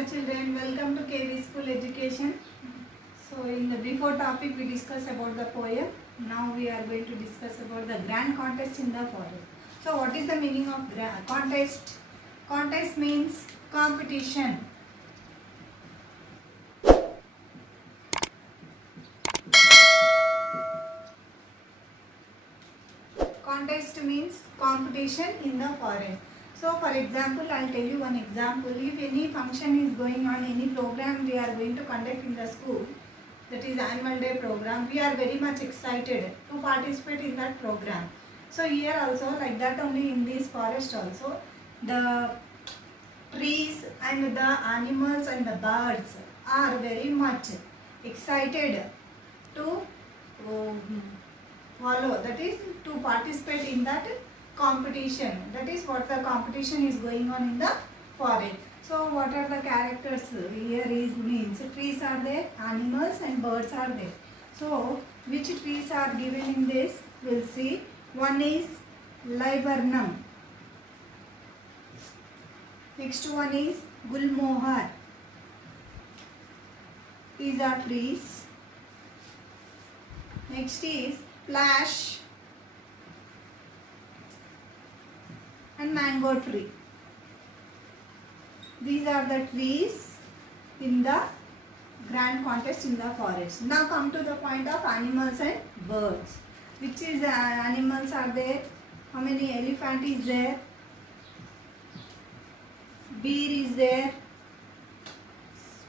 Hello children, welcome to KB School Education. So in the before topic we discussed about the poem. Now we are going to discuss about the grand contest in the forest. So what is the meaning of contest? Contest means competition. Contest means competition in the forest. So for example, I will tell you one example. If any function is going on, any program we are going to conduct in the school, that is annual day program, we are very much excited to participate in that program. So here also like that only in this forest also, the trees and the animals and the birds are very much excited to follow, that is to participate in that competition. That is what the competition is going on in the forest. So what are the characters here is means trees are there, animals and birds are there. So which trees are given in this? We'll see. One is laburnum. Next one is gulmohar. These are trees. Next is flash and mango tree. These are the trees in the grand contest in the forest. Now come to the point of animals and birds. Which is animals are there? How many? Elephant is there, deer is there,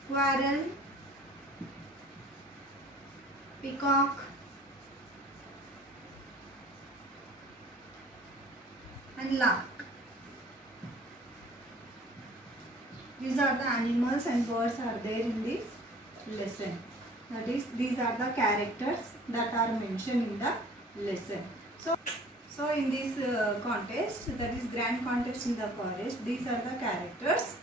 squirrel, peacock, and lark. These are the animals and birds are there in this lesson. That is, these are the characters that are mentioned in the lesson. So in this contest, that is grand contest in the forest, these are the characters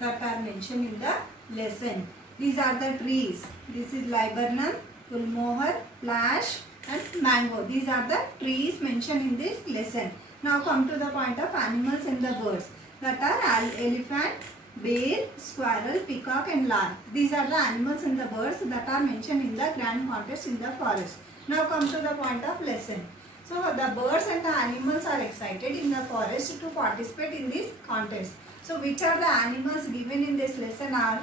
that are mentioned in the lesson. These are the trees. This is laburnum, gulmohar, flash and mango. These are the trees mentioned in this lesson. Now come to the point of animals and the birds, that are elephant, bear, squirrel, peacock and lark. These are the animals and the birds that are mentioned in the grand contest in the forest. Now come to the point of lesson. So the birds and the animals are excited in the forest to participate in this contest. So which are the animals given in this lesson are,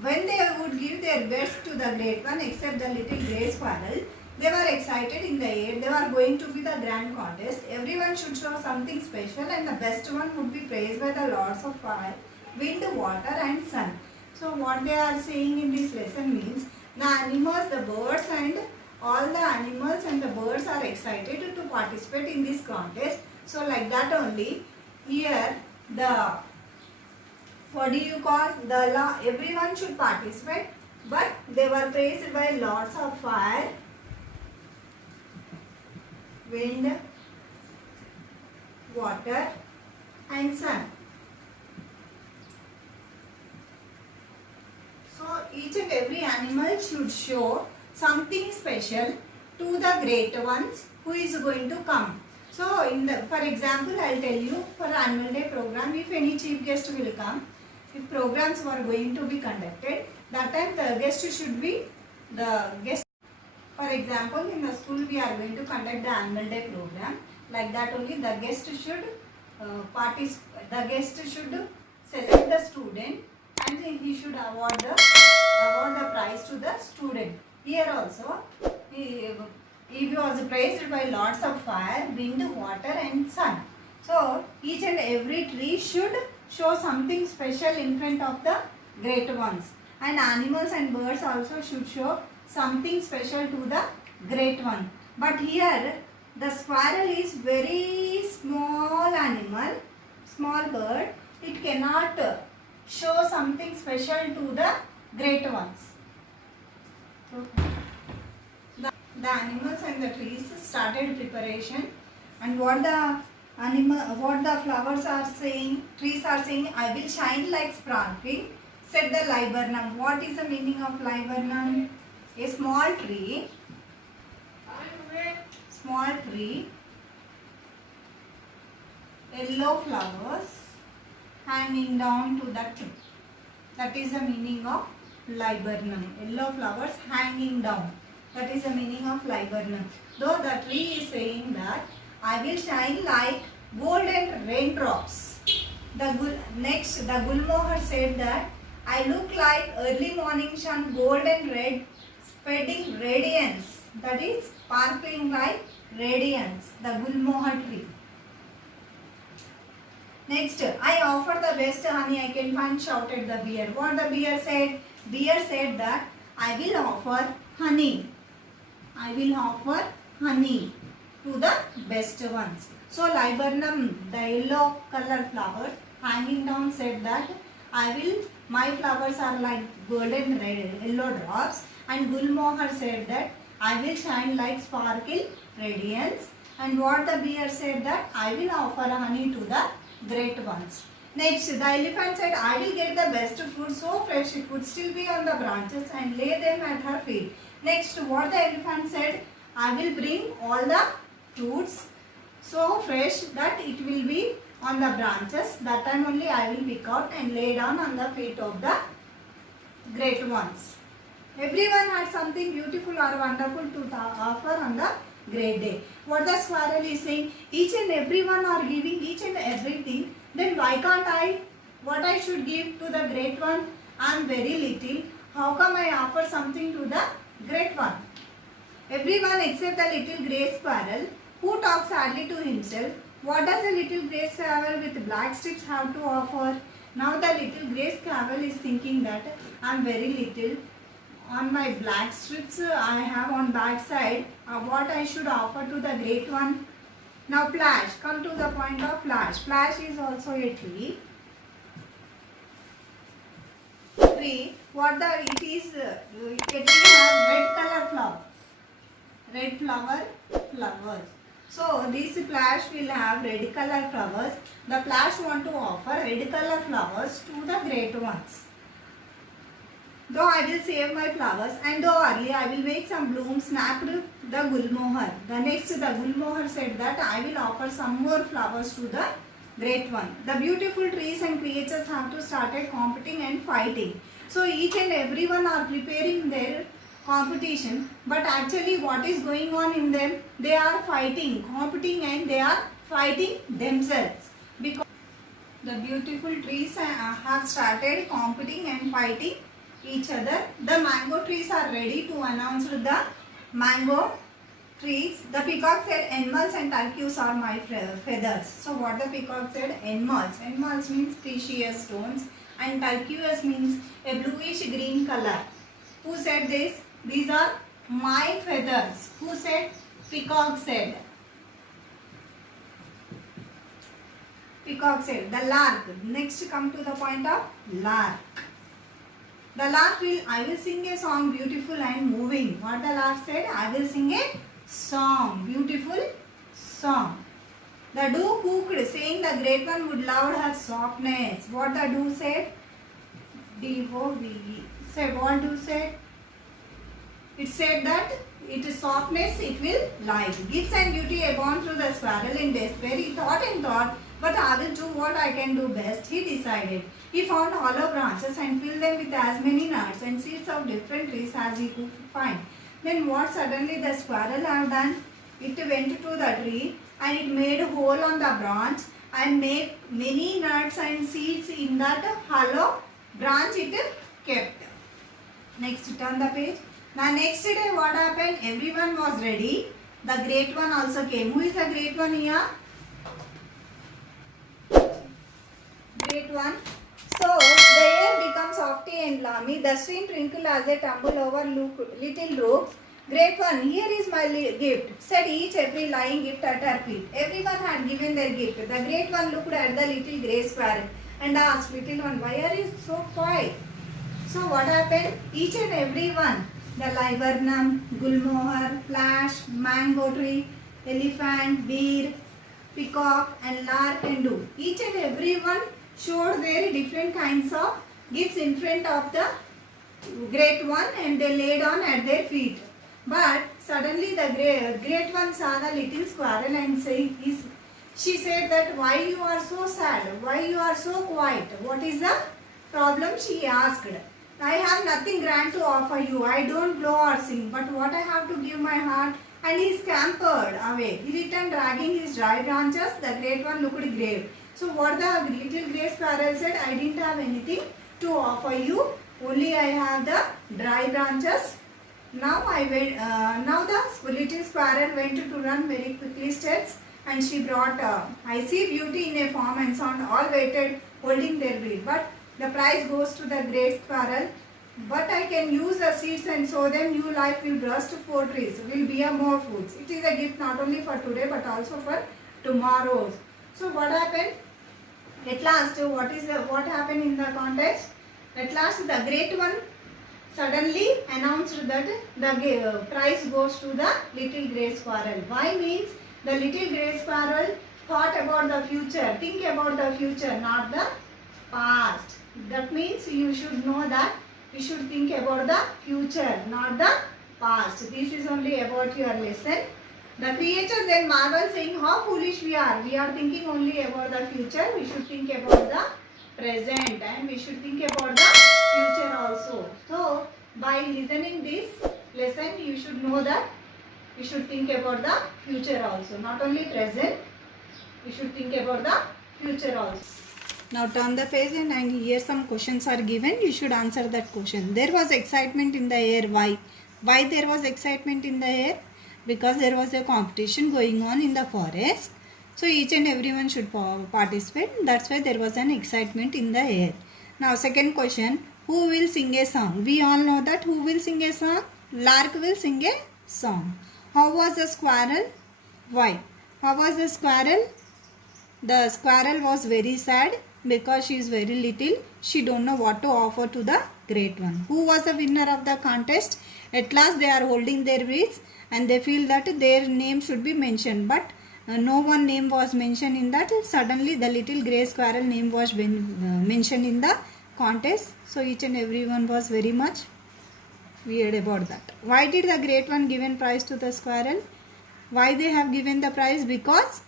when they would give their best to the great one except the little grey squirrel, they were excited in the air. They were going to be the grand contest. Everyone should show something special and the best one would be praised by the lords of fire, wind, water and sun. So what they are saying in this lesson means the animals, the birds and all the animals and the birds are excited to participate in this contest. So like that only here the, what do you call, the law, everyone should participate, but they were praised by lords of fire, wind, water and sun. So each and every animal should show something special to the great ones who is going to come. So in the, for example, I will tell you, for annual day program, if any chief guest will come, if programs were going to be conducted, that time the guest should be the guest. For example, in the school we are going to conduct the annual day program. Like that only the guest should participate. The guest should select the student and he should award the prize to the student. Here also, he was praised by lords of fire, wind, water and sun. So each and every tree should show something special in front of the great ones. And animals and birds also should show something special to the great one. But here the squirrel is very small animal, small bird. It cannot show something special to the great ones. The animals and the trees started preparation, and what the flowers are saying, trees are saying, I will shine like sparkling, said the laburnum. What is the meaning of laburnum? A small tree, yellow flowers hanging down to the tree. That is the meaning of laburnum. Yellow flowers hanging down. That is the meaning of laburnum. Though the tree is saying that I will shine like golden raindrops. The Gulmohar said that I look like early morning sun, golden red, spreading radiance. That is sparkling like radiance. The Gulmohar tree. Next, I offer the best honey I can find, shouted the bear. What the bear said? Bear said that I will offer honey. I will offer honey to the best ones. So laburnum, the yellow color flowers hanging down, said that my flowers are like golden red yellow drops, and Gulmohar said that I will shine like sparkle radiance. And what the bear said, that I will offer honey to the great ones. Next, the elephant said, I will get the best fruit, so fresh it would still be on the branches, and lay them at her feet. Next, what the elephant said, I will bring all the fruits so fresh that it will be on the branches. That time only I will pick out and lay down on the feet of the great ones. Everyone had something beautiful or wonderful to offer on the great day. What the squirrel is saying, each and everyone are giving each and everything, then why can't I? What I should give to the great one? I am very little. How come I offer something to the great one? Everyone except the little grey squirrel, who talks sadly to himself. What does the little grey squirrel with black stripes have to offer? Now the little grey squirrel is thinking that I am very little. On my black strips I have on back side, what I should offer to the great one. Now Flash, come to the point of Flash. Flash is also a tree. What the it is? It has red color flowers. Red flowers. So this Flash will have red color flowers. The Flash want to offer red color flowers to the great ones. Though I will save my flowers, and though early I will make some blooms, snapped the Gulmohar. The next, the Gulmohar said that I will offer some more flowers to the great one. The beautiful trees and creatures have to started competing and fighting. So each and everyone are preparing their competition, but actually what is going on in them? They are fighting, competing, and they are fighting themselves. Because the beautiful trees have started competing and fighting each other. The mango trees are ready to announce the mango trees. The peacock said, animals and turkeys are my feathers. So what the peacock said? Animals. Animals means precious stones, and turquoise means a bluish green color. Who said this? These are my feathers. Who said? Peacock said. Peacock said. The lark. Next, come to the point of lark. The lark I will sing a song beautiful and moving. What the lark said? I will sing a song, beautiful song. The dew cooked, saying the great one would love her softness. What the dew said? D-O-V-E. Said what dew said? It said that it is softness, it will light. Gifts and beauty abound through the squirrel in despair. He thought and thought, but I will do what I can do best, he decided. He found hollow branches and filled them with as many nuts and seeds of different trees as he could find. Then what suddenly the squirrel had done? It went to the tree and it made a hole on the branch and made many nuts and seeds in that hollow branch it kept. Next, turn the page. Now next day what happened? Everyone was ready. The great one also came. Who is the great one here? Great one. So the air becomes softy and balmy. The stream twinkle as they tumble over little rooks. Great one, here is my gift, said each every lying gift at her feet. Everyone had given their gift. The great one looked at the little grey squirrel and asked, little one, why are you so quiet? So what happened? Each and every one, the laburnum, Gulmohar, Flash, mango tree, elephant, bear, peacock and lark and dew. Each and every one showed their different kinds of gifts in front of the great one and they laid on at their feet. But suddenly the great one saw the little squirrel and she said that why you are so sad, why you are so quiet, what is the problem she asked. I have nothing grand to offer you. I don't blow or sing, but what I have to give my heart. And he scampered away. He returned dragging his dry branches. The great one looked grave. So what the little grey sparrow said, I didn't have anything to offer you. Only I have the dry branches. Now now the little sparrow went to run very quickly steps, and she brought I see beauty in a form and sound, all waited holding their breath. But the prize goes to the great sparrow. But I can use the seeds and sow them. New life will burst four trees. Will bear more fruits. It is a gift not only for today but also for tomorrow. So what happened? At last, what happened in the contest? At last, the great one suddenly announced that the prize goes to the little grey squirrel. Why means the little grey squirrel thought about the future. Think about the future, not the past. That means you should know that we should think about the future, not the past. This is only about your lesson. The creator then marveled, saying, how foolish we are. We are thinking only about the future. We should think about the present, and we should think about the future also. So, by listening this lesson, you should know that we should think about the future also. Not only present, we should think about the future also. Now turn the page and here some questions are given. You should answer that question. There was excitement in the air. Why? Why there was excitement in the air? Because there was a competition going on in the forest. So each and everyone should participate. That's why there was an excitement in the air. Now second question. Who will sing a song? We all know that who will sing a song? Lark will sing a song. How was the squirrel? Why? How was the squirrel? The squirrel was very sad because she is very little. She don't know what to offer to the great one. Who was the winner of the contest? At last they are holding their breaths and they feel that their name should be mentioned. But no one name was mentioned in that. Suddenly the little grey squirrel name was mentioned in the contest. So each and everyone was very much weird about that. Why did the great one given prize to the squirrel? Why they have given the prize? Because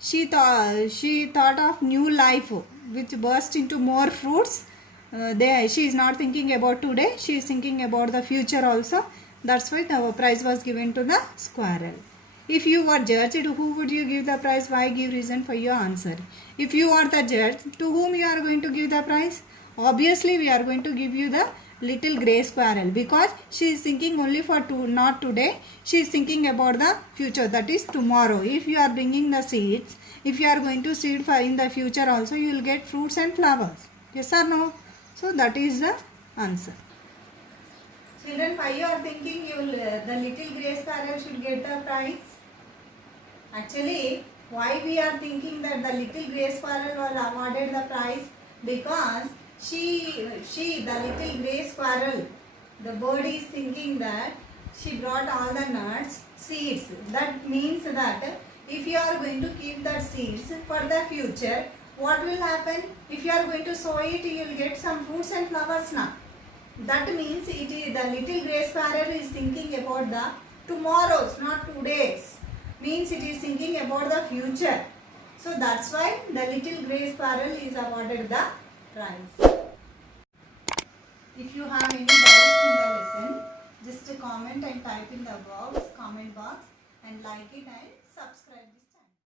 she thought of new life which burst into more fruits. She is not thinking about today. She is thinking about the future also. That's why the prize was given to the squirrel. If you were judged, who would you give the prize? Why? Give reason for your answer. If you are the judge, to whom you are going to give the prize? Obviously, we are going to give you the little grey squirrel because she is thinking only for not today. She is thinking about the future, that is tomorrow. If you are bringing the seeds, if you are going to seed for in the future also, you will get fruits and flowers. Yes or no? So that is the answer. Children, why you are thinking the little grey sparrow should get the prize? Actually, why we are thinking that the little grey sparrow was awarded the prize? Because the little grey squirrel, the bird is thinking that she brought all the nuts, seeds. That means that if you are going to keep the seeds for the future, what will happen? If you are going to sow it, you will get some fruits and flowers now. That means it is the little grey sparrow is thinking about the tomorrows, not today's. Means it is thinking about the future. So that's why the little grey sparrow is awarded the prize. If you have any doubts in the lesson, just comment and type in the comment box and like it and subscribe.